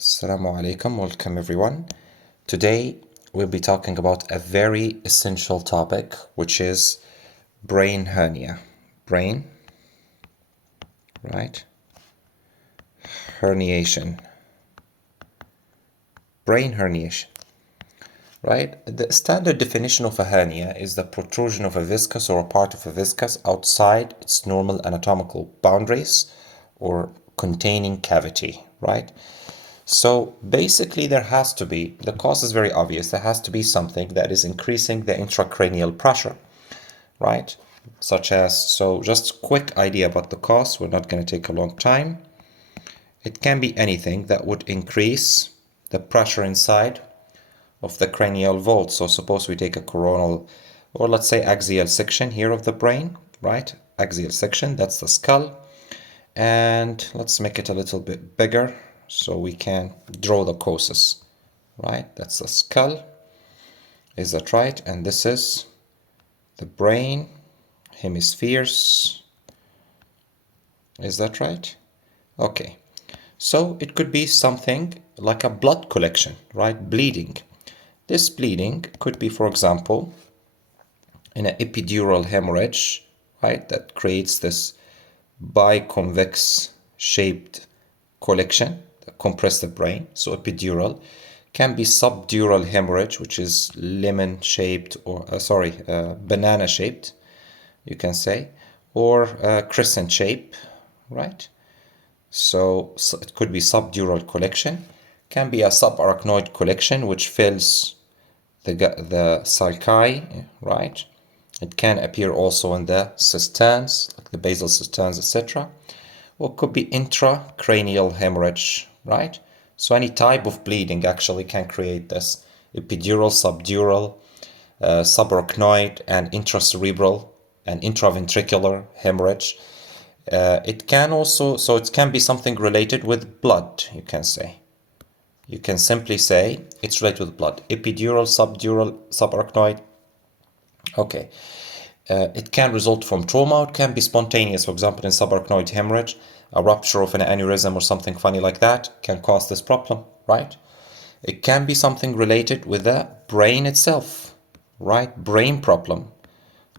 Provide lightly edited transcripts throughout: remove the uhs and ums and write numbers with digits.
Assalamu alaikum, welcome everyone. Today we'll be talking about a very essential topic, which is brain hernia. Brain, right? Herniation. Brain herniation, right? The standard definition of a hernia is the protrusion of a viscous or a part of a viscous outside its normal anatomical boundaries or containing cavity, right? So basically the cause is very obvious. There has to be something that is increasing the intracranial pressure, right? So just quick idea about the cause. We're not going to take a long time. It can be anything that would increase the pressure inside of the cranial vault. So suppose we take a coronal, or let's say axial section here of the brain, right? Axial section, that's the skull. And let's make it a little bit bigger so we can draw the causes, right? That's the skull, is that right? And this is the brain hemispheres, is that right? Okay, so it could be something like a blood collection, right? Bleeding. This bleeding could be, for example, in an epidural hemorrhage, right? That creates this biconvex shaped collection that compress the brain. So epidural can be subdural hemorrhage, which is lemon shaped or banana shaped, you can say, or crescent shape, right? So it could be subdural collection, can be a subarachnoid collection which fills the sulci, right? It can appear also in the cisterns, like the basal cisterns, etc. Or could be intracranial hemorrhage, right? So any type of bleeding actually can create this epidural, subdural, subarachnoid, and intracerebral and intraventricular hemorrhage. It can be something related with blood, you can say. You can simply say it's related with blood. Epidural, subdural, subarachnoid. Okay. It can result from trauma. It can be spontaneous. For example, in subarachnoid hemorrhage, a rupture of an aneurysm or something funny like that can cause this problem, right? It can be something related with the brain itself, right? Brain problem,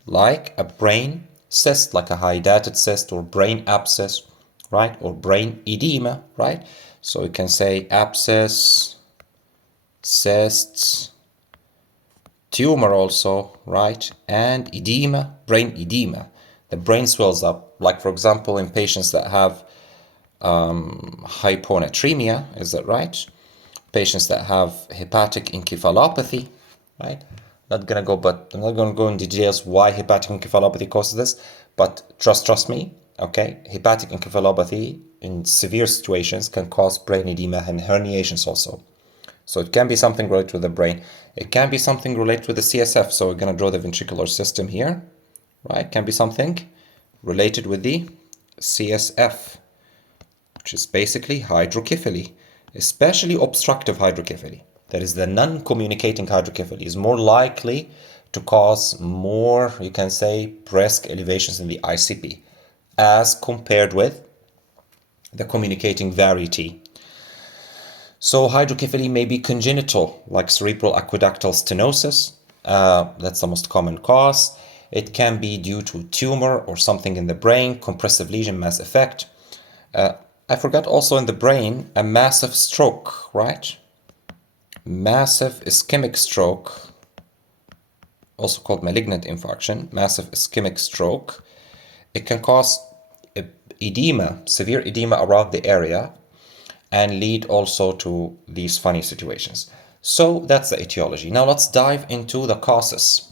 like a brain cyst, like a hydatid cyst or brain abscess, right? Or brain edema, right? So you can say abscess, cysts, tumor also, right? And edema, brain edema. The brain swells up, like for example in patients that have hyponatremia, is that right? Patients that have hepatic encephalopathy, right? I'm not gonna go into details why hepatic encephalopathy causes this, but trust me, okay? Hepatic encephalopathy in severe situations can cause brain edema and herniations also. So it can be something related to the brain. It can be something related to the CSF. So we're going to draw the ventricular system here, right? It can be something related with the CSF, which is basically hydrocephaly, especially obstructive hydrocephaly. That is the non-communicating hydrocephaly is more likely to cause more, you can say, brisk elevations in the ICP as compared with the communicating variety. So hydrocephaly may be congenital, like cerebral aqueductal stenosis. That's the most common cause. It can be due to tumor or something in the brain, compressive lesion, mass effect. I forgot also in the brain, a massive stroke, right? Massive ischemic stroke, also called malignant infarction, massive ischemic stroke. It can cause edema, severe edema around the area, and lead also to these funny situations. So that's the etiology. Now let's dive into the causes,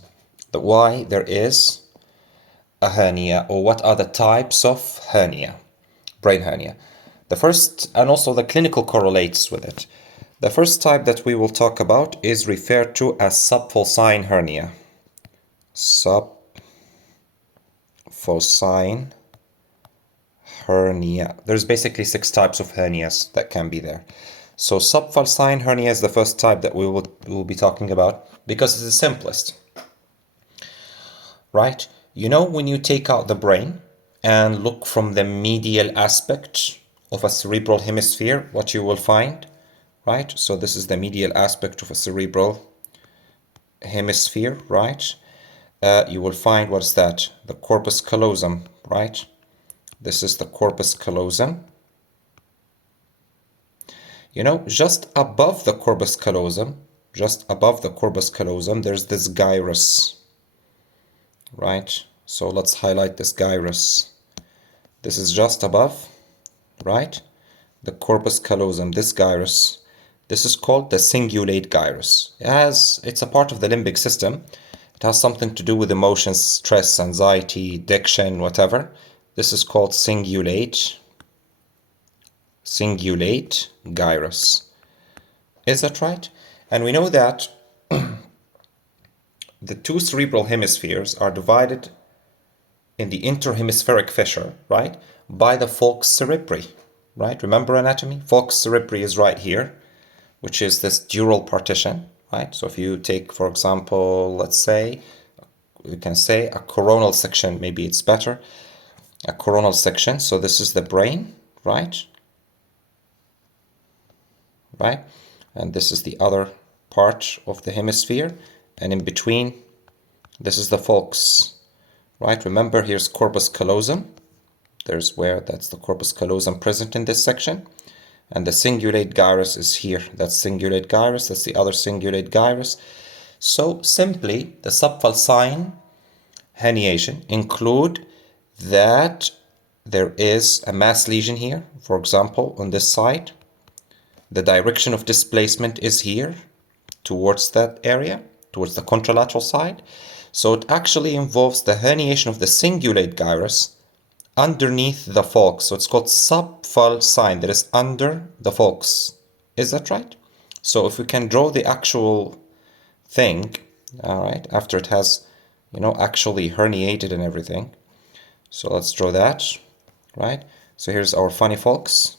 the why there is a hernia, or what are the types of hernia, brain hernia. The first, and also the clinical correlates with it. The first type that we will talk about is referred to as subfalcine hernia. Subfalcine hernia. There's basically 6 types of hernias that can be there. So subfalcine hernia is the first type that we will be talking about because it's the simplest, right? You know, when you take out the brain and look from the medial aspect of a cerebral hemisphere, what you will find? right? So this is the medial aspect of a cerebral hemisphere, right? You will find, what's that? The corpus callosum, right? This is the corpus callosum. You know, just above the corpus callosum, there's this gyrus, right? So let's highlight this gyrus. This is just above, right? The corpus callosum, this gyrus. This is called the cingulate gyrus. It's a part of the limbic system. It has something to do with emotions, stress, anxiety, addiction, whatever. This is called cingulate gyrus. Is that right? And we know that the two cerebral hemispheres are divided in the interhemispheric fissure, right, by the falx cerebri, right? Remember anatomy? Falx cerebri is right here, which is this dural partition, right? So if you take, for example, let's say, we can say a coronal section, maybe it's better, a coronal section. So this is the brain, right? Right? And this is the other part of the hemisphere. And in between, this is the falx, right? Remember, here's corpus callosum. That's the corpus callosum present in this section. And the cingulate gyrus is here. That's cingulate gyrus. That's the other cingulate gyrus. So simply, the subfalcine herniation include that there is a mass lesion here, for example, on this side. The direction of displacement is here, towards that area, towards the contralateral side. So it actually involves the herniation of the cingulate gyrus underneath the falx. So it's called subfalcine, that is under the falx. Is that right? So if we can draw the actual thing, all right, after it has, actually herniated and everything. So let's draw that, right? So here's our funny falx,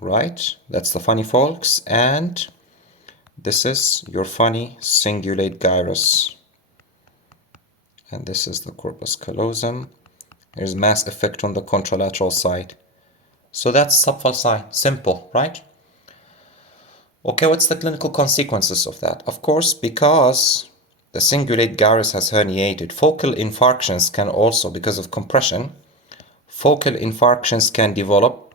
right? That's the funny falx, and this is your funny cingulate gyrus. And this is the corpus callosum. There's mass effect on the contralateral side. So that's subfalcine. Simple, right? Okay, what's the clinical consequences of that? Of course, because the cingulate gyrus has herniated, focal infarctions can also, because of compression, focal infarctions can develop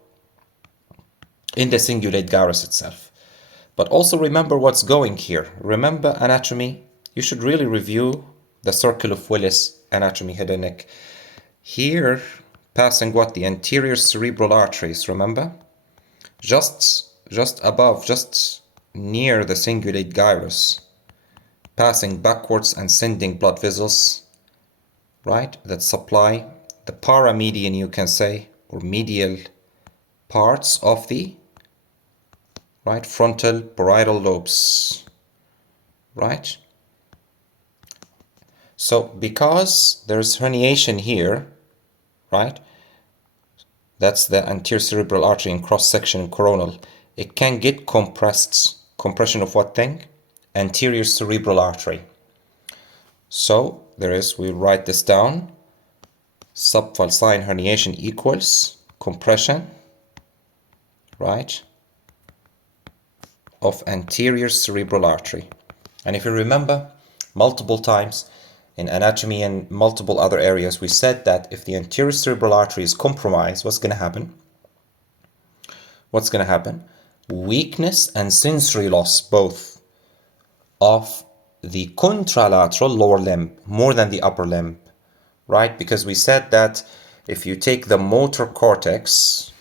in the cingulate gyrus itself. But also remember what's going here. Remember anatomy. You should really review the circle of Willis anatomy, head and neck. Here, passing what? The anterior cerebral arteries, remember? Just above, just near the cingulate gyrus, passing backwards and sending blood vessels, right? That supply the paramedian, you can say, or medial parts of the, right, frontal parietal lobes, right? So because there's herniation here, right, that's the anterior cerebral artery in cross-section coronal, it can get compressed. Compression of what thing? Anterior cerebral artery. So we'll write this down. Subfalcine herniation equals compression, right, of anterior cerebral artery. And if you remember, multiple times in anatomy and multiple other areas, we said that if the anterior cerebral artery is compromised, what's going to happen? Weakness and sensory loss, both of the contralateral lower limb, more than the upper limb, right? Because we said that if you take the motor cortex,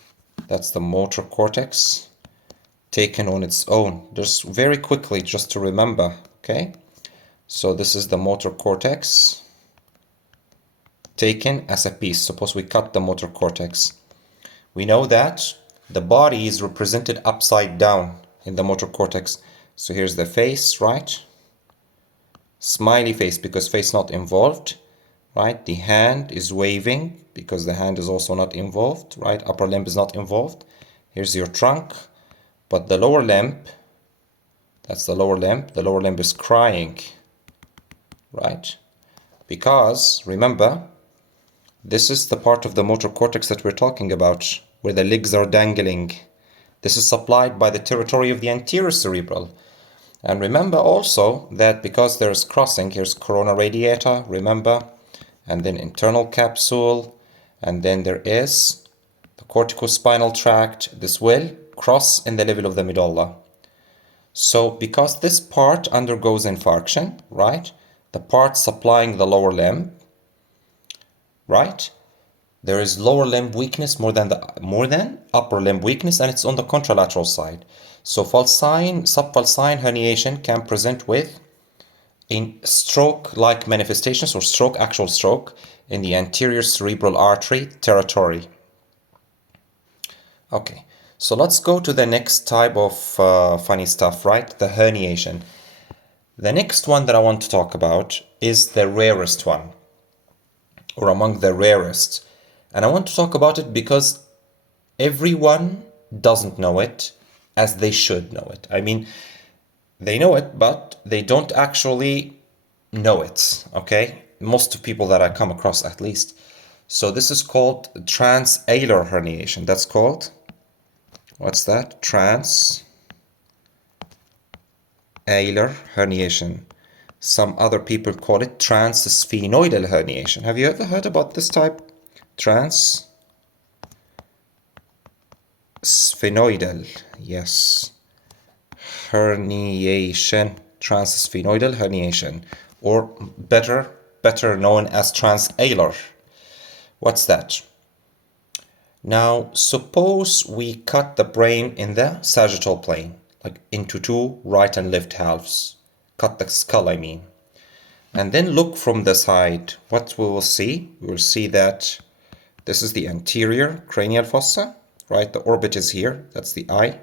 that's the motor cortex, taken on its own, just very quickly, just to remember, okay? So this is the motor cortex taken as a piece. Suppose we cut the motor cortex. We know that the body is represented upside down in the motor cortex. So here's the face, right? Smiley face because face not involved, right? The hand is waving because the hand is also not involved, right? Upper limb is not involved. Here's your trunk. But the lower limb, that's the lower limb. The lower limb is crying, right? Because remember, this is the part of the motor cortex that we're talking about, where the legs are dangling, This is supplied by the territory of the anterior cerebral. And remember also that because there's crossing, here's corona radiata, remember, and then internal capsule, and then there is the corticospinal tract. This will cross in the level of the medulla. So because this part undergoes infarction, right, the part supplying the lower limb, right, there is lower limb weakness more than upper limb weakness, and it's on the contralateral side. So falcine, subfalcine herniation can present with in stroke-like manifestations or actual stroke in the anterior cerebral artery territory. Okay, so let's go to the next type of funny stuff, right? The herniation. The next one that I want to talk about is the rarest one, or among the rarest. And I want to talk about it because everyone doesn't know it as they should know it. I mean, they know it, but they don't actually know it, okay? Most of people that I come across, at least. So this is called transalar herniation. That's called, what's that? Transalar herniation. Some other people call it transsphenoidal herniation. Have you ever heard about this type? Transsphenoidal, yes. Herniation, transsphenoidal herniation, or better known as transalar. What's that? Now, suppose we cut the brain in the sagittal plane, like into two right and left halves. Cut the skull, I mean. And then look from the side. What we will see? We will see that this is the anterior cranial fossa, right? The orbit is here. That's the eye.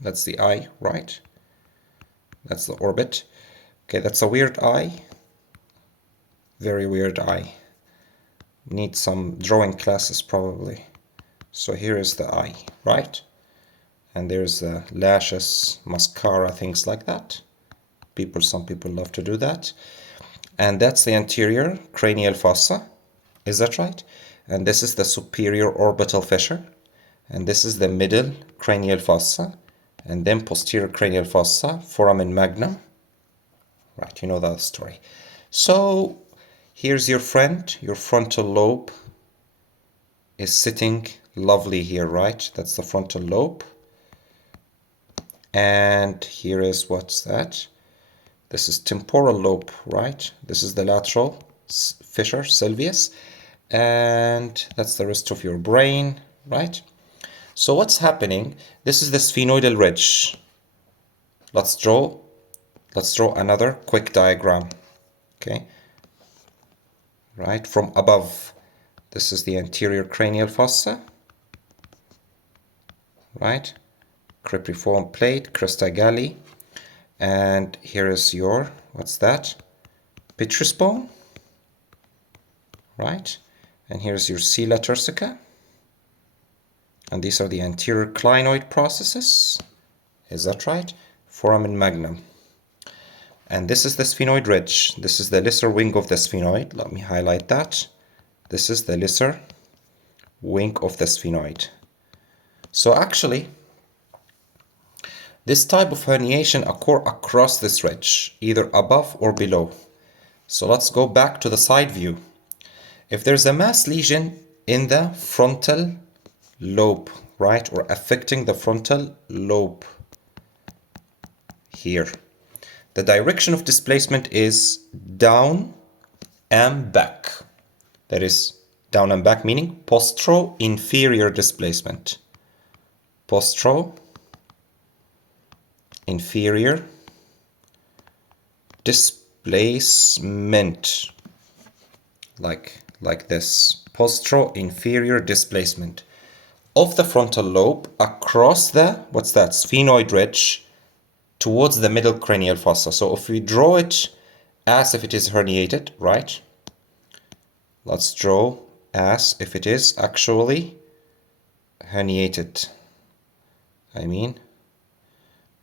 That's the eye, right? That's the orbit. Okay, that's a weird eye. Very weird eye. Need some drawing classes probably. So here is the eye, right? And there's the lashes, mascara, things like that. Some people love to do that. And that's the anterior cranial fossa. Is that right? And this is the superior orbital fissure. And this is the middle cranial fossa. And then posterior cranial fossa, foramen magnum. Right, you know that story. So here's your friend. Your frontal lobe is sitting lovely here, right? That's the frontal lobe. And here is, what's that? This is temporal lobe, right? This is the lateral fissure, sylvius. And that's the rest of your brain, right? So what's happening? This is the sphenoidal ridge. Let's draw another quick diagram, okay? Right, from above. This is the anterior cranial fossa, right? Cribriform plate, crista galli. And here is your, what's that? Petrous bone, right? And here's your sella turcica. And these are the anterior clinoid processes. Is that right? Foramen magnum. And this is the sphenoid ridge. This is the lesser wing of the sphenoid. Let me highlight that. This is the lesser wing of the sphenoid. So actually, this type of herniation occur across this ridge, either above or below. So let's go back to the side view. If there's a mass lesion in the frontal lobe, right, or affecting the frontal lobe here, the direction of displacement is down and back. That is down and back, meaning postero-inferior displacement. Postero-inferior displacement. Like this. Postero-inferior displacement of the frontal lobe across the, what's that, sphenoid ridge towards the middle cranial fossa. So if we draw it as if it is herniated, right? Let's draw as if it is actually herniated. I mean,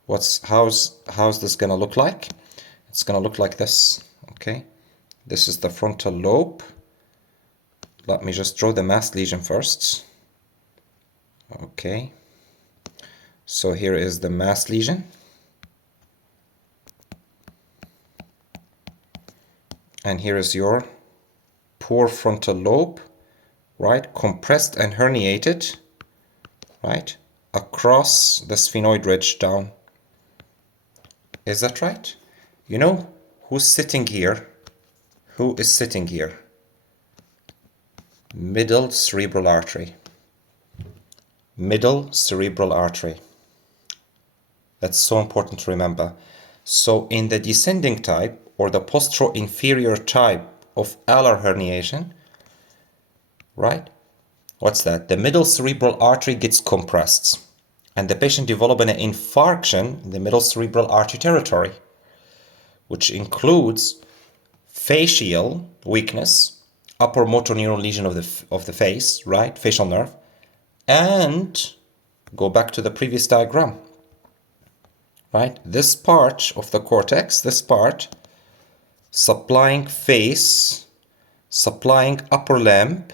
how's this gonna look like? It's gonna look like this, okay? This is the frontal lobe. Let me just draw the mass lesion first. Okay. So here is the mass lesion. And here is your poor frontal lobe, right? Compressed and herniated, right? Across the sphenoid ridge down. Is that right? You know who's sitting here? Who is sitting here? Middle cerebral artery. Middle cerebral artery. That's so important to remember. So in the descending type or the postero-inferior type of alar herniation, right? What's that? The middle cerebral artery gets compressed and the patient develops an infarction in the middle cerebral artery territory, which includes facial weakness, upper motor neuron lesion of the face, right? Facial nerve. And go back to the previous diagram, right? This part of the cortex, this part, supplying face, supplying upper limb,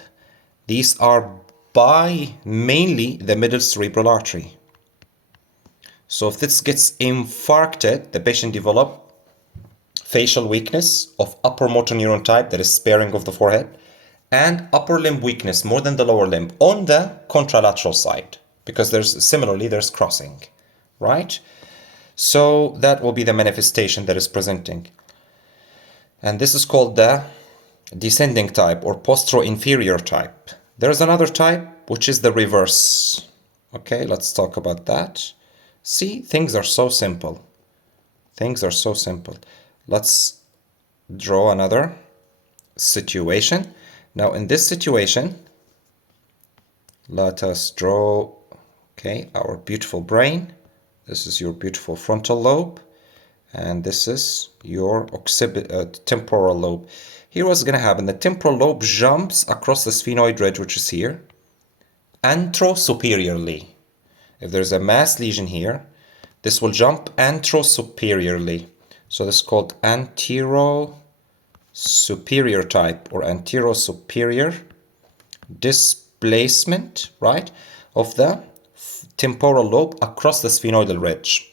these are by mainly the middle cerebral artery. So if this gets infarcted, the patient develops facial weakness of upper motor neuron type, that is sparing of the forehead, and upper limb weakness more than the lower limb on the contralateral side, because there's crossing, right? So that will be the manifestation that is presenting. And this is called the descending type or postero-inferior type. There's another type, which is the reverse. Okay, let's talk about that. See, things are so simple. Things are so simple. Let's draw another situation. Now, in this situation, let us draw, okay, our beautiful brain. This is your beautiful frontal lobe. And this is your temporal lobe. Here what's going to happen, the temporal lobe jumps across the sphenoid ridge, which is here, anterosuperiorly. If there's a mass lesion here, this will jump anterosuperiorly. So this is called anterosuperior type or anterosuperior displacement, right, of the temporal lobe across the sphenoidal ridge.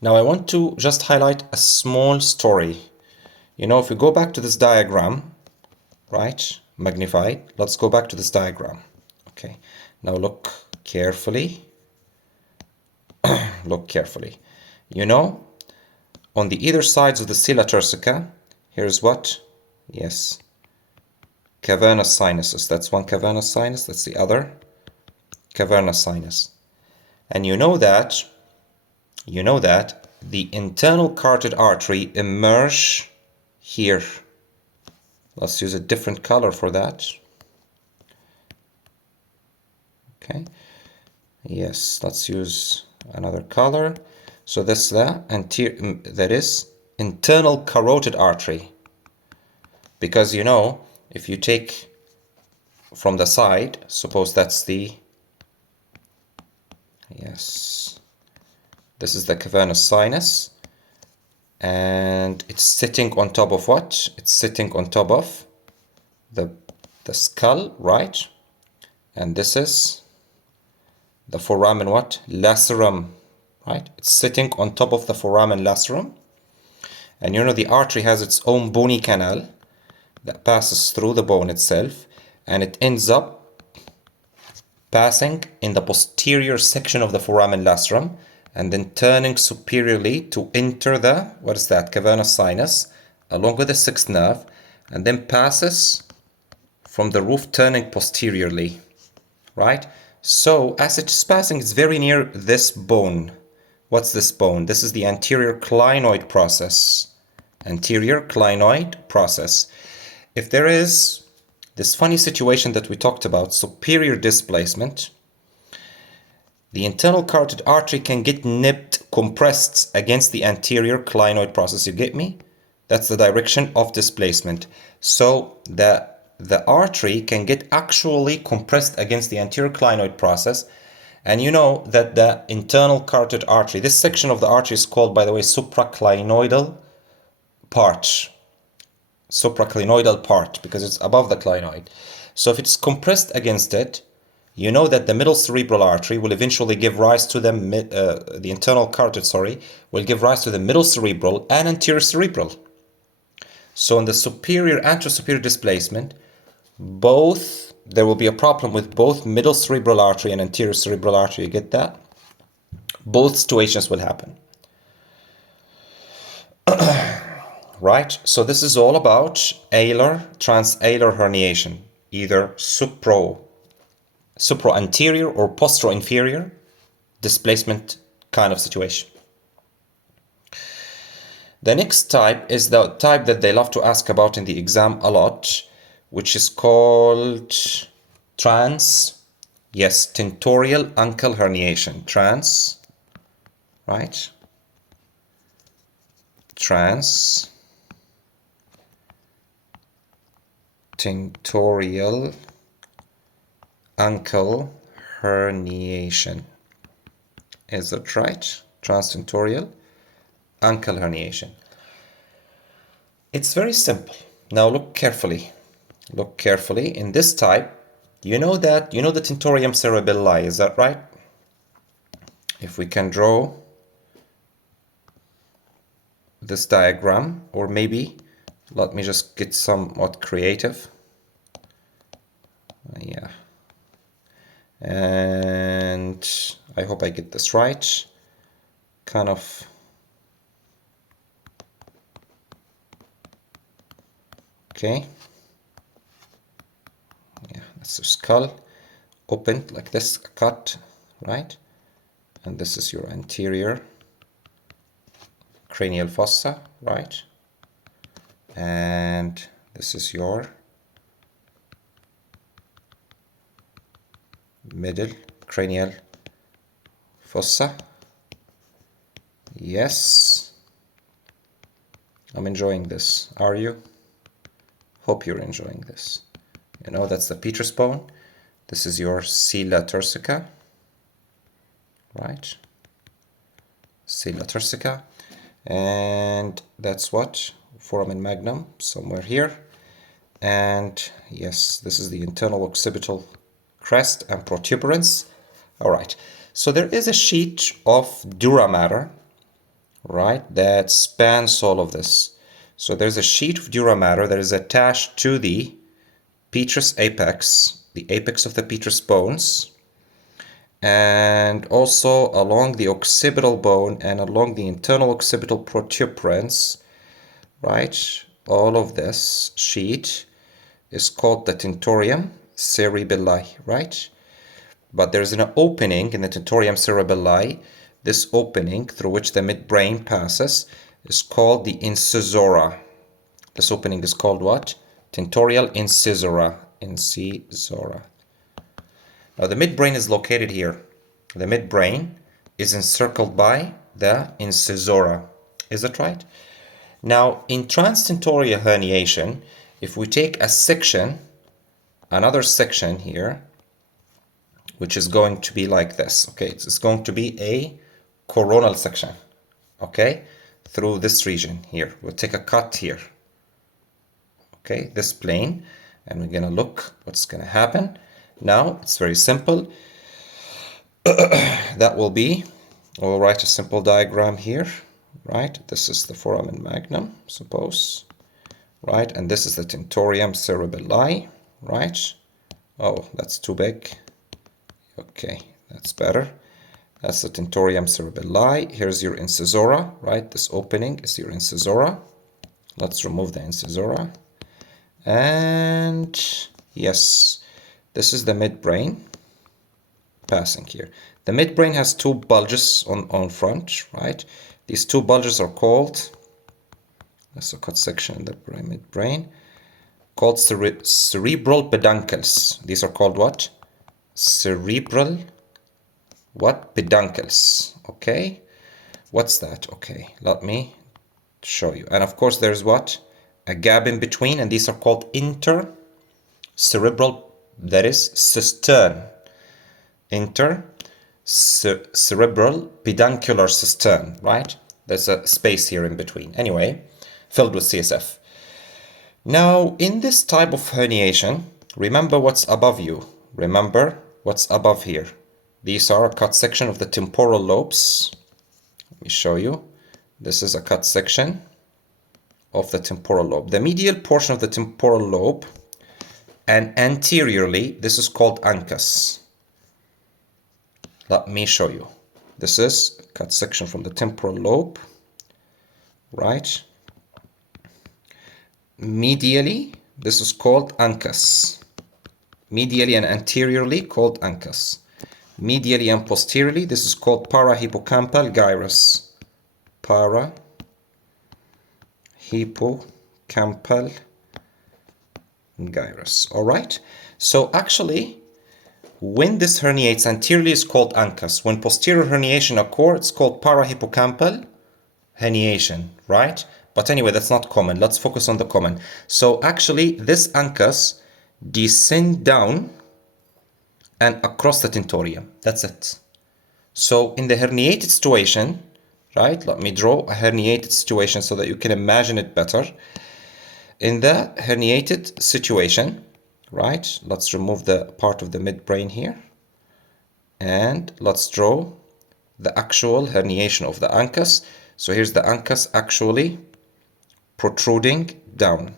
Now I want to just highlight a small story. You know, if we go back to this diagram, right, magnified, let's go back to this diagram. Okay, now look carefully. Look carefully. You know, on the either sides of the sella turcica, here's what? Yes, cavernous sinuses. That's one cavernous sinus, that's the other cavernous sinus. And you know that the internal carotid artery emerge here. Let's use a different color for that. Okay. Yes, let's use another color. So this that is internal carotid artery. Because you know, if you take from the side, suppose that's the, yes, this is the cavernous sinus, and it's sitting on top of what? It's sitting on top of the skull, right? And this is the foramen what? Lacerum, right? It's sitting on top of the foramen lacerum. And you know the artery has its own bony canal that passes through the bone itself, and it ends up passing in the posterior section of the foramen lacerum and then turning superiorly to enter the, what is that, cavernous sinus, along with the sixth nerve, and then passes from the roof turning posteriorly, right? So as it's passing, it's very near this bone. What's this bone? This is the anterior clinoid process. Anterior clinoid process. If there is this funny situation that we talked about, superior displacement, the internal carotid artery can get nipped, compressed against the anterior clinoid process. You get me? That's the direction of displacement. So the artery can get actually compressed against the anterior clinoid process. And you know that the internal carotid artery, this section of the artery is called, by the way, supraclinoidal part. Supraclinoidal part, because it's above the clinoid. So if it's compressed against it, you know that the middle cerebral artery will eventually give rise to the internal carotid, will give rise to the middle cerebral and anterior cerebral. So in the superior anterosuperior displacement, there will be a problem with both middle cerebral artery and anterior cerebral artery. You get that? Both situations will happen. Right? So this is all about alar, transalar herniation, either supra-anterior or postero-inferior displacement kind of situation. The next type is the type that they love to ask about in the exam a lot, which is called tentorial ankle herniation. Right? Tentorial ankle herniation. Is that right? Transtentorial ankle herniation. It's very simple. Now look carefully. In this type, you know the tentorium cerebelli, is that right? If we can draw this diagram, or maybe let me just get somewhat creative. Yeah. And I hope I get this right. Kind of. Okay. Yeah, that's the skull. Opened like this, cut, right? And this is your anterior cranial fossa, right? And this is your middle cranial fossa. Yes, I'm enjoying this. Are you? Hope you're enjoying this. You know, that's the petrous bone. This is your sella turcica, right? Sella turcica. And that's what? Foramen magnum, somewhere here. And yes, this is the internal occipital crest and protuberance. All right, so there is a sheet of dura mater, right, that spans all of this. So there's a sheet of dura mater that is attached to the petrous apex, the apex of the petrous bones, and also along the occipital bone and along the internal occipital protuberance, right? All of this sheet is called the tentorium cerebelli, right? But there's an opening in the tentorium cerebelli. This opening through which the midbrain passes is called the incisora. This opening is called what? Tentorial incisora. Now the midbrain is located here. The midbrain is encircled by the incisora. Is that right? Now in transtentorial herniation, if we take a section, another section here, which is going to be like this, okay? It's going to be a coronal section, okay? Through this region here. We'll take a cut here, okay? This plane, and we're gonna look what's gonna happen. Now, it's very simple. That will be, we'll write a simple diagram here, right? This is the foramen magnum, suppose, right? And this is the tentorium cerebelli, right? Oh, that's too big. Okay, that's better. That's the tentorium cerebelli. Here's your incisora, right? This opening is your incisora. Let's remove the incisora. And yes, this is the midbrain passing here. The midbrain has two bulges on front, right? These two bulges are called, that's a cut section in the midbrain, called cerebral peduncles. These are called what? Cerebral peduncles. Okay, what's that? Okay, let me show you. And of course there's what? A gap in between, and these are called intercerebral, that is cistern. Intercerebral peduncular cistern, right? There's a space here in between. Anyway, filled with CSF. Now, in this type of herniation, remember what's above you. Remember what's above here. These are a cut section of the temporal lobes. Let me show you. This is a cut section of the temporal lobe. The medial portion of the temporal lobe, and anteriorly, this is called uncus. Let me show you. This is a cut section from the temporal lobe, right? Medially, this is called uncus. Medially and anteriorly called uncus. Medially and posteriorly, this is called parahippocampal gyrus. Parahippocampal gyrus. All right. So actually, when this herniates anteriorly, it's called uncus. When posterior herniation occurs, it's called parahippocampal herniation, right? But anyway, that's not common. Let's focus on the common. So actually, this uncus descends down and across the tentorium. That's it. So in the herniated situation, right? Let me draw a herniated situation so that you can imagine it better. In the herniated situation, right? Let's remove the part of the midbrain here. And let's draw the actual herniation of the uncus. So here's the uncus actually protruding down.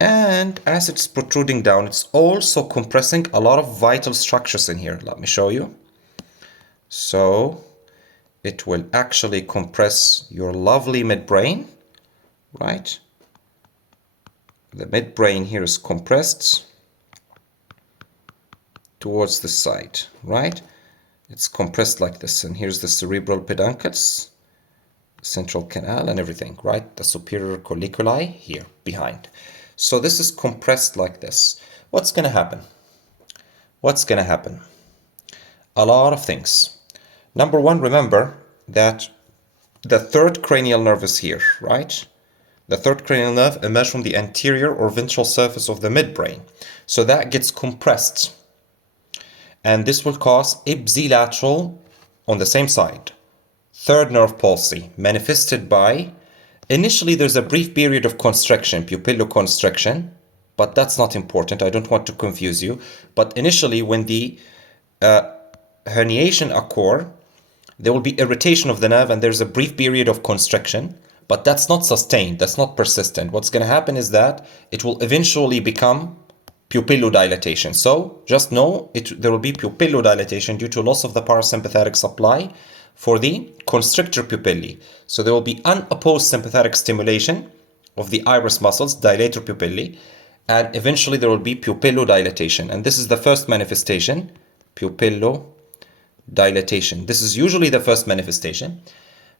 And as it's protruding down, it's also compressing a lot of vital structures in here. Let me show you. So it will actually compress your lovely midbrain, right? The midbrain here is compressed towards the side, right? It's compressed like this. And here's the cerebral pedunculus, central canal and everything, right? The superior colliculi here behind. So this is compressed like this. What's going to happen? What's going to happen? A lot of things. Number one, remember that the third cranial nerve is here, right? The third cranial nerve emerges from the anterior or ventral surface of the midbrain. So that gets compressed. And this will cause ipsilateral, on the same side, third nerve palsy, manifested by, initially there's a brief period of constriction, pupilloconstriction, but that's not important. I don't want to confuse you. But initially, when the herniation occurs, there will be irritation of the nerve and there's a brief period of constriction, but that's not sustained, that's not persistent. What's going to happen is that it will eventually become pupillodilatation. So just know there will be pupillodilatation due to loss of the parasympathetic supply for the constrictor pupillae. So there will be unopposed sympathetic stimulation of the iris muscles, dilator pupillae, and eventually there will be pupillodilatation. And this is the first manifestation, pupillodilatation. This is usually the first manifestation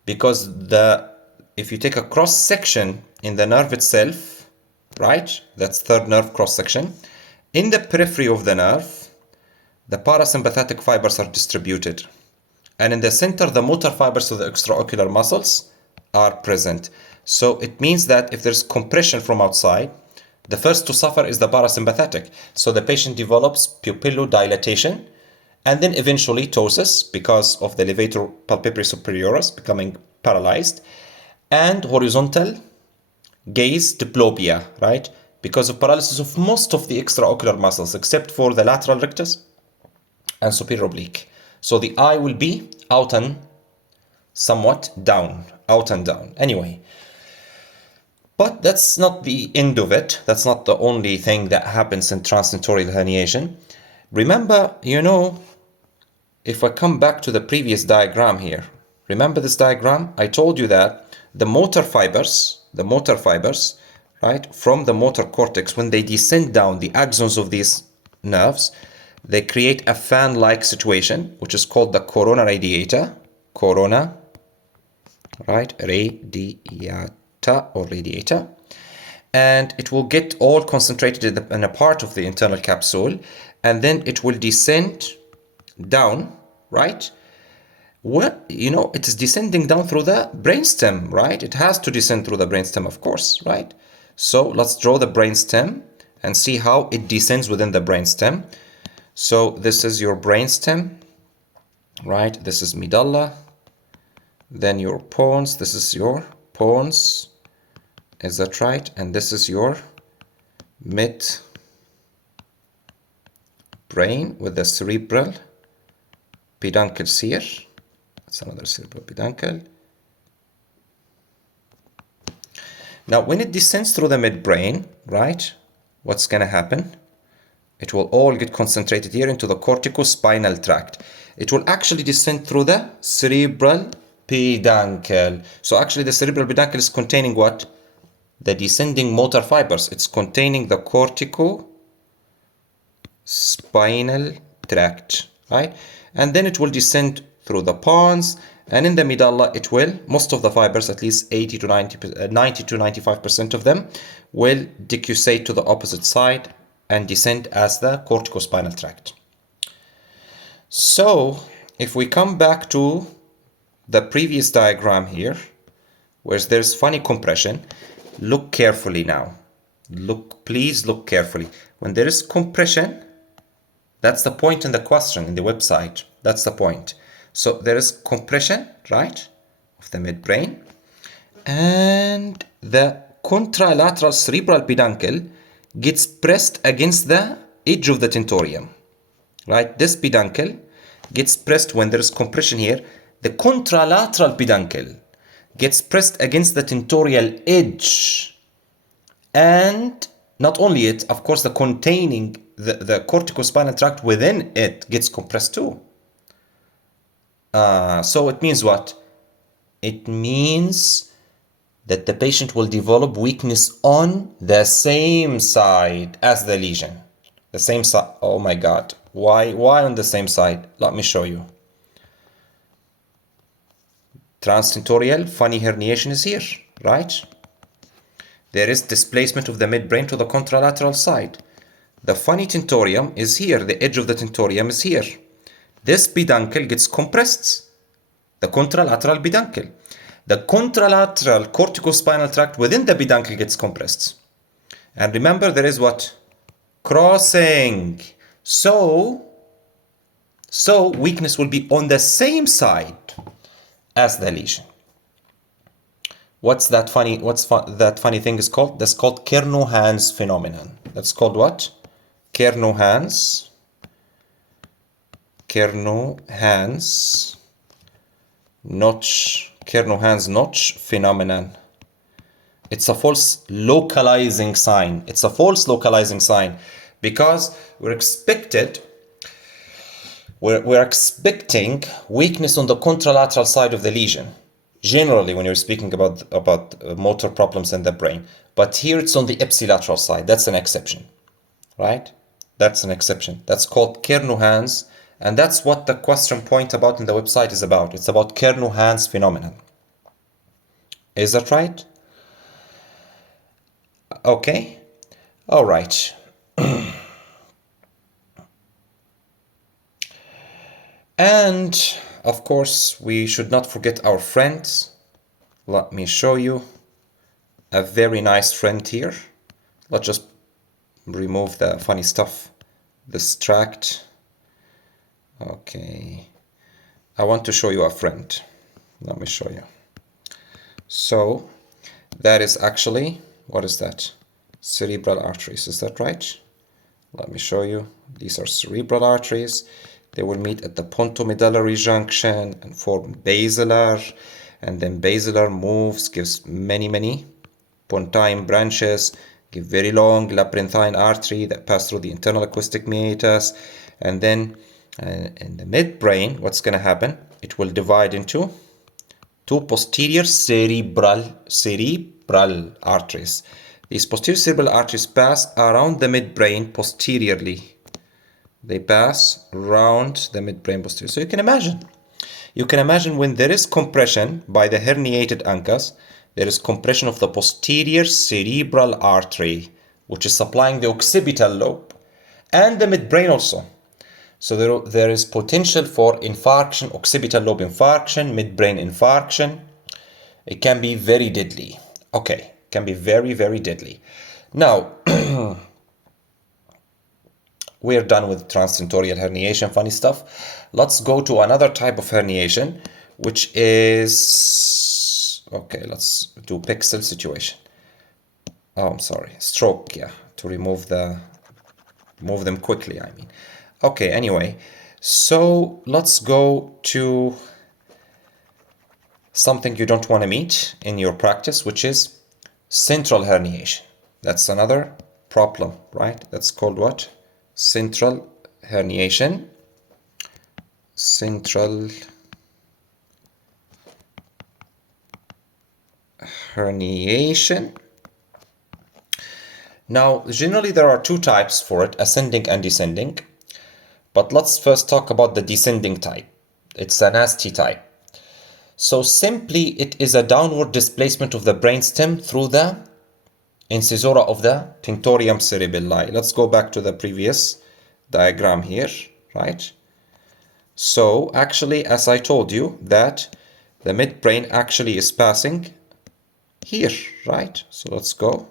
because if you take a cross section in the nerve itself, right? That's third nerve cross section. In the periphery of the nerve, the parasympathetic fibers are distributed. And in the center, the motor fibers of the extraocular muscles are present. So it means that if there's compression from outside, the first to suffer is the parasympathetic. So the patient develops pupillodilatation and then eventually ptosis because of the levator palpebris superioris becoming paralyzed, and horizontal gaze diplopia, right? Because of paralysis of most of the extraocular muscles except for the lateral rectus and superior oblique. So the eye will be out and somewhat down, out and down. Anyway, but that's not the end of it. That's not the only thing that happens in transtentorial herniation. Remember, if I come back to the previous diagram here, remember this diagram? I told you that the motor fibers, right, from the motor cortex, when they descend down the axons of these nerves, they create a fan-like situation, which is called the corona radiata. Corona, right, radiata or radiata. And it will get all concentrated in a part of the internal capsule, and then it will descend down, right? It is descending down through the brainstem, right? It has to descend through the brainstem, of course, right? So let's draw the brainstem and see how it descends within the brainstem. So this is your brainstem, right? This is medulla, then your pons. This is your pons, is that right? And this is your midbrain, brain with the cerebral peduncles here. That's another cerebral peduncle. Now, when it descends through the midbrain, right, what's going to happen? It will all get concentrated here into the corticospinal tract. It will actually descend through the cerebral peduncle. So actually the cerebral peduncle is containing what? The descending motor fibers. It's containing the corticospinal tract, right? And then it will descend through the pons, and in the medulla it will, most of the fibers, at least 90 to 95% of them, will decussate to the opposite side and descend as the corticospinal tract. So if we come back to the previous diagram here, where there's funny compression, look carefully now. Please look carefully. When there is compression, that's the point in the question in the website. That's the point. So there is compression, right, of the midbrain, and the contralateral cerebral peduncle gets pressed against the edge of the tentorium, right? This peduncle gets pressed when there is compression here. The contralateral peduncle gets pressed against the tentorial edge, and not only it, of course, the containing the corticospinal tract within it gets compressed too. So it means what? It means that the patient will develop weakness on the same side as the lesion. The same side. Oh my God. Why on the same side? Let me show you. Transtentorial funny herniation is here, right? There is displacement of the midbrain to the contralateral side. The funny tentorium is here. The edge of the tentorium is here. This peduncle gets compressed. The contralateral peduncle. The contralateral corticospinal tract within the peduncle gets compressed. And remember, there is what? Crossing. So weakness will be on the same side as the lesion. What's that funny thing is called? That's called Kernohan's phenomenon. That's called what? Kernohan's notch phenomenon. It's a false localizing sign. It's a false localizing sign because we're expecting weakness on the contralateral side of the lesion. Generally, when you're speaking about motor problems in the brain, but here it's on the ipsilateral side. That's an exception, right? That's an exception. That's called Kernohan's, and that's what the question point about in the website is about. It's about Kernohan's phenomenon. Is that right? Okay. All right. And of course, we should not forget our friends. Let me show you a very nice friend here. Let's just remove the funny stuff, this tract. Okay. I want to show you a friend. Let me show you. So that is actually, what is that? Cerebral arteries, is that right? Let me show you. These are cerebral arteries. They will meet at the pontomedullary junction and form basilar, and then basilar moves, gives many pontine branches, give very long labyrinthine artery that pass through the internal acoustic meatus, and then in the midbrain, what's going to happen? It will divide into two posterior cerebral arteries. These posterior cerebral arteries pass around the midbrain posteriorly. They pass around the midbrain posterior. So you can imagine when there is compression by the herniated uncus, there is compression of the posterior cerebral artery, which is supplying the occipital lobe and the midbrain also. So there is potential for infarction, occipital lobe infarction, midbrain infarction. It can be very deadly. Okay, it can be very deadly. Now, we're done with transtentorial herniation, funny stuff. Let's go to another type of herniation, which is, okay, let's do pixel situation. Oh, I'm sorry, stroke, yeah, to move them quickly, I mean. Okay, anyway, so let's go to something you don't want to meet in your practice, which is central herniation. That's another problem, right? That's called what? Central herniation. Central herniation. Now, generally there are two types for it, ascending and descending. But let's first talk about the descending type. It's a nasty type. So simply, it is a downward displacement of the brainstem through the incisora of the tentorium cerebelli. Let's go back to the previous diagram here, right? So actually, as I told you, that the midbrain actually is passing here, right? So let's go.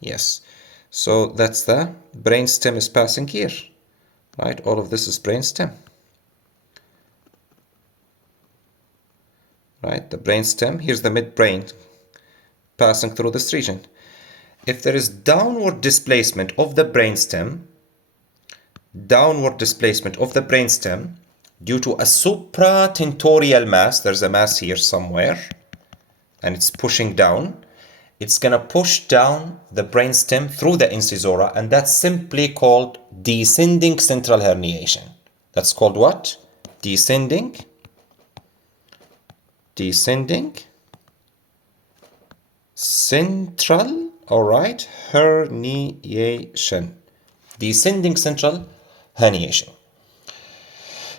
Yes. So that's the brainstem is passing here, right? All of this is brainstem. Right, the brainstem, here's the midbrain passing through this region. If there is downward displacement of the brainstem due to a supratentorial mass, there's a mass here somewhere, and it's pushing down, it's gonna push down the brainstem through the incisora, and that's simply called descending central herniation. That's called what? Descending central, all right, herniation. Descending central herniation.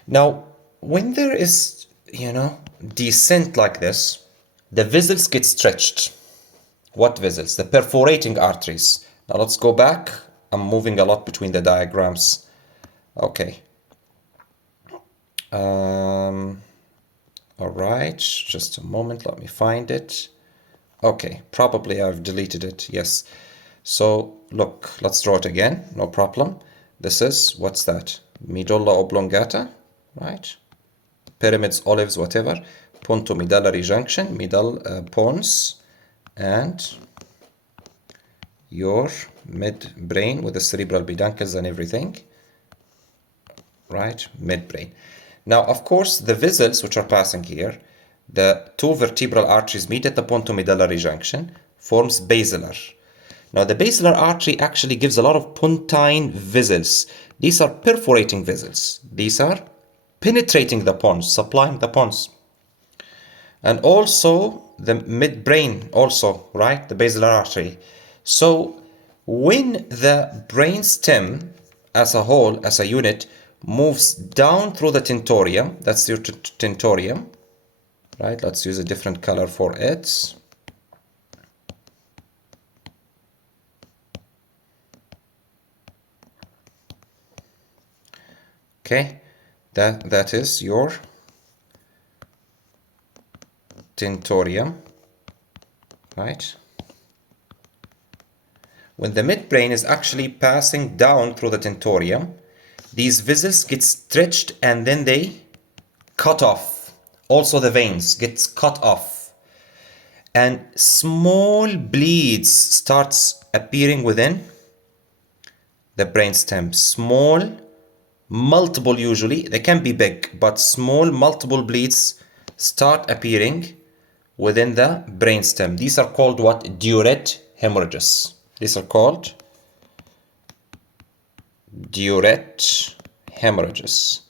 Now, when there is, descent like this, the vessels get stretched. What vessels? The perforating arteries. Now let's go back. I'm moving a lot between the diagrams. Okay. All right, just a moment, let me find it. Okay, probably I've deleted it, yes. So look, let's draw it again, no problem. This is, what's that? Medulla oblongata, right? Pyramids, olives, whatever. Pontomedullary junction, pons, and your midbrain with the cerebral peduncles and everything, right? Midbrain. Now, of course, the vessels which are passing here, the two vertebral arteries meet at the pontomedullary junction, forms basilar. Now, the basilar artery actually gives a lot of pontine vessels. These are perforating vessels. These are penetrating the pons, supplying the pons. And also the midbrain also, right? The basilar artery. So when the brainstem as a whole, as a unit, moves down through the tentorium, that's your tentorium, right? Let's use a different color for it. Okay, that is your tentorium, right? When the midbrain is actually passing down through the tentorium, these vessels get stretched and then they cut off. Also the veins gets cut off. And small bleeds starts appearing within the brainstem. Small, multiple usually. They can be big, but small multiple bleeds start appearing within the brainstem. These are called what? Diurete hemorrhages. These are called diurete hemorrhages.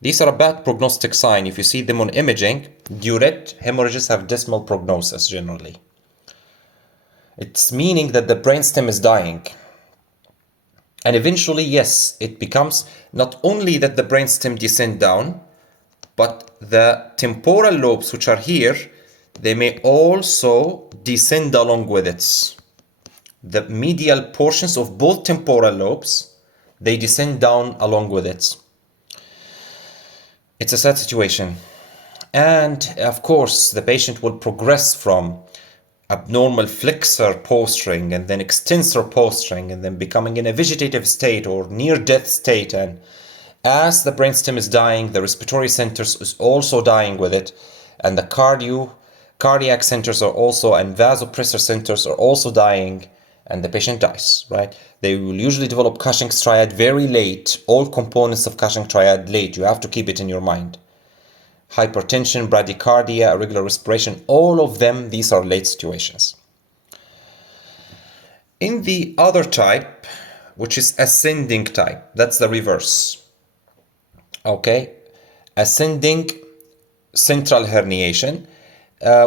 These are a bad prognostic sign. If you see them on imaging, diurete hemorrhages have dismal prognosis generally. It's meaning that the brainstem is dying. And eventually, yes, it becomes not only that the brainstem descend down, but the temporal lobes which are here, they may also descend along with it. The medial portions of both temporal lobes, they descend down along with it. It's a sad situation. And of course, the patient will progress from abnormal flexor posturing and then extensor posturing and then becoming in a vegetative state or near death state. And as the brainstem is dying, the respiratory centers is also dying with it. And the cardiac centers are also, and vasopressor centers are also dying. and the patient dies, right? They will usually develop Cushing's triad very late, all components of Cushing triad late. You have to keep it in your mind. Hypertension, bradycardia, irregular respiration, all of them, these are late situations. In the other type, which is ascending type, that's the reverse. Okay, ascending central herniation.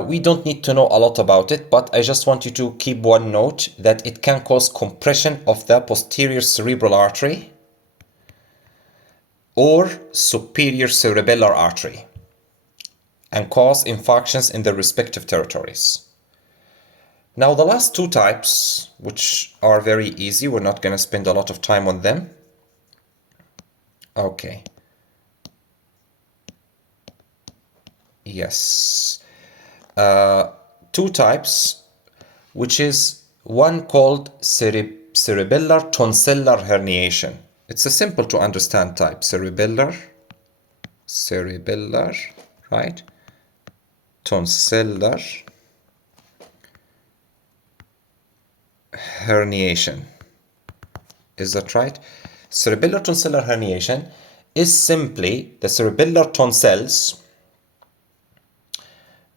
We don't need to know a lot about it, but I just want you to keep one note that it can cause compression of the posterior cerebral artery or superior cerebellar artery and cause infarctions in the respective territories. Now the last two types, which are very easy, we're not going to spend a lot of time on them. Okay. Yes. Two types, which is one called cerebellar tonsillar herniation. It's a simple to understand type. Cerebellar, right? Tonsillar herniation. Is that right? Cerebellar tonsillar herniation is simply the cerebellar tonsils,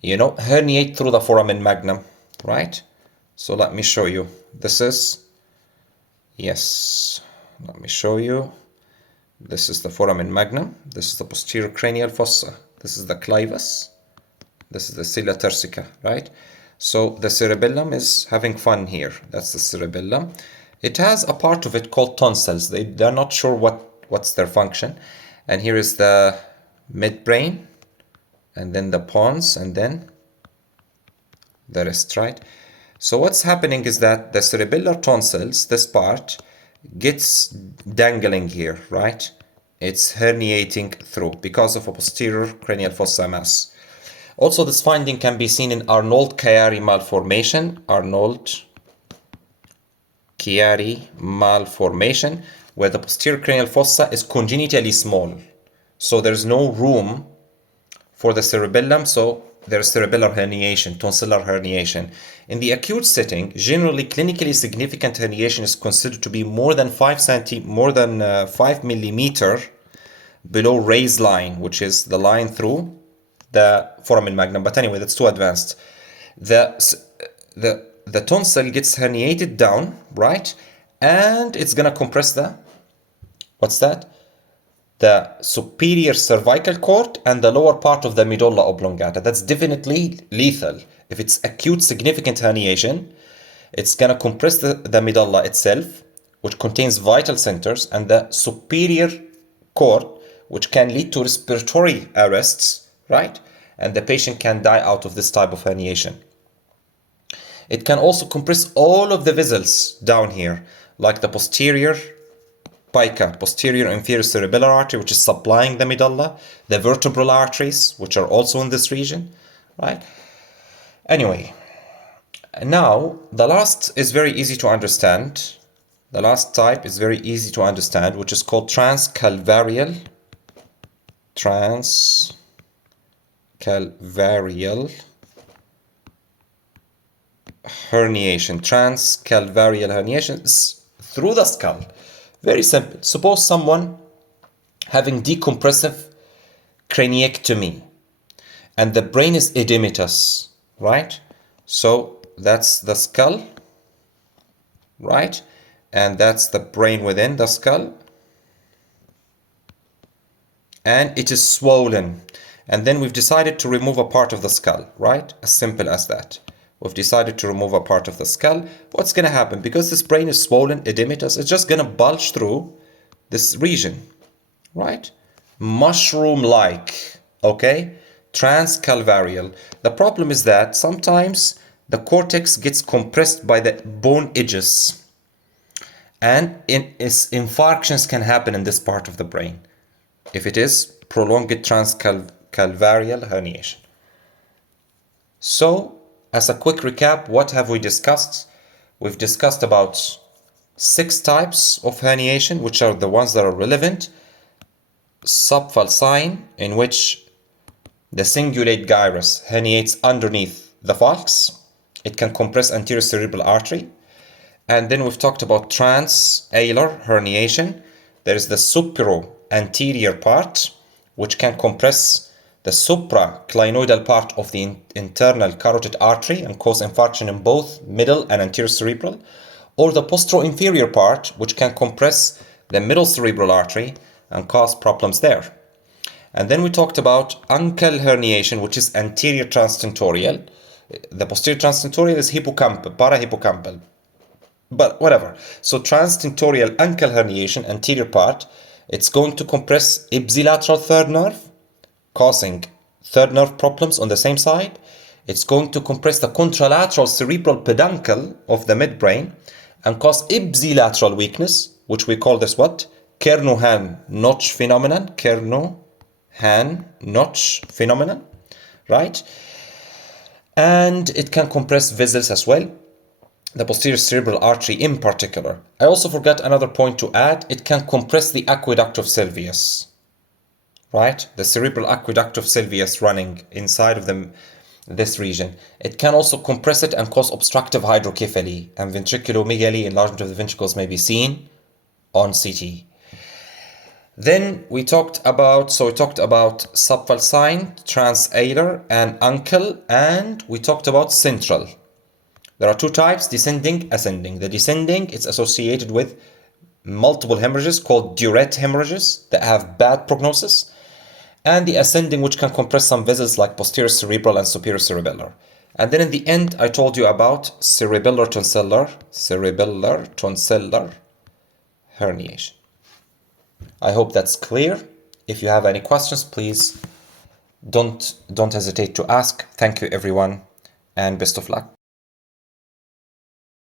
herniate through the foramen magnum, right? So let me show you. This is the foramen magnum. This is the posterior cranial fossa. This is the clivus. This is the cilia turcica, right? So the cerebellum is having fun here. That's the cerebellum. It has a part of it called tonsils. They're not sure what's their function. And here is the midbrain, and then the pons, and then the rest, right? So what's happening is that the cerebellar tonsils, this part, gets dangling here, right? It's herniating through because of a posterior cranial fossa mass. Also, this finding can be seen in Arnold-Chiari malformation. Arnold-Chiari malformation, where the posterior cranial fossa is congenitally small. So there's no room for the cerebellum, so there's cerebellar herniation, tonsillar herniation. In the acute setting, generally clinically significant herniation is considered to be more than 5 millimeter below raised line, which is the line through the foramen magnum. But anyway, that's too advanced. The tonsil gets herniated down, right? And it's gonna compress the superior cervical cord and the lower part of the medulla oblongata. That's definitely lethal. If it's acute significant herniation, it's gonna compress the medulla itself, which contains vital centers, and the superior cord, which can lead to respiratory arrests, right? And the patient can die out of this type of herniation. It can also compress all of the vessels down here, like the posterior pica, posterior inferior cerebellar artery, which is supplying the medulla, the vertebral arteries, which are also in this region, right? Anyway, now the last is very easy to understand. The last type is very easy to understand, which is called transcalvarial herniation. Transcalvarial herniation is through the skull. Very simple. Suppose someone having decompressive craniectomy and the brain is edematous, right? So that's the skull, right? And that's the brain within the skull. And it is swollen. And then we've decided to remove a part of the skull, right? As simple as that. We've decided to remove a part of the skull. What's going to happen? Because this brain is swollen, edematous, it's just going to bulge through this region, right? Mushroom-like, okay? Transcalvarial. The problem is that sometimes the cortex gets compressed by the bone edges, and infarctions can happen in this part of the brain if it is prolonged transcalvarial herniation. So, as a quick recap, what have we discussed? We've discussed about 6 types of herniation, which are the ones that are relevant. Subfalcine, in which the cingulate gyrus herniates underneath the falx. It can compress anterior cerebral artery. And then we've talked about transalar herniation. There is the supero-anterior part, which can compress the supraclinoidal part of the internal carotid artery and cause infarction in both middle and anterior cerebral, or the postero-inferior part, which can compress the middle cerebral artery and cause problems there. And then we talked about uncal herniation, which is anterior transtentorial. The posterior transtentorial is hippocampal, parahippocampal, but whatever. So transtentorial uncal herniation, anterior part, it's going to compress ipsilateral third nerve, causing third nerve problems on the same side. It's going to compress the contralateral cerebral peduncle of the midbrain and cause ipsilateral weakness, which we call this what? Kernohan-Notch phenomenon. Kernohan-Notch phenomenon, right? And it can compress vessels as well, the posterior cerebral artery in particular. I also forgot another point to add. It can compress the aqueduct of Sylvius, right? The cerebral aqueduct of Sylvius running inside of this region. It can also compress it and cause obstructive hydrocephaly, and ventriculomegaly, enlargement of the ventricles, may be seen on CT. Then we talked about subfalcine, transalar, and uncal, and we talked about central. There are two types, descending, ascending. The descending is associated with multiple hemorrhages called diuret hemorrhages that have bad prognosis, and the ascending, which can compress some vessels like posterior cerebral and superior cerebellar. And then in the end, I told you about cerebellar tonsillar herniation. I hope that's clear. If you have any questions, please don't hesitate to ask. Thank you, everyone, and best of luck.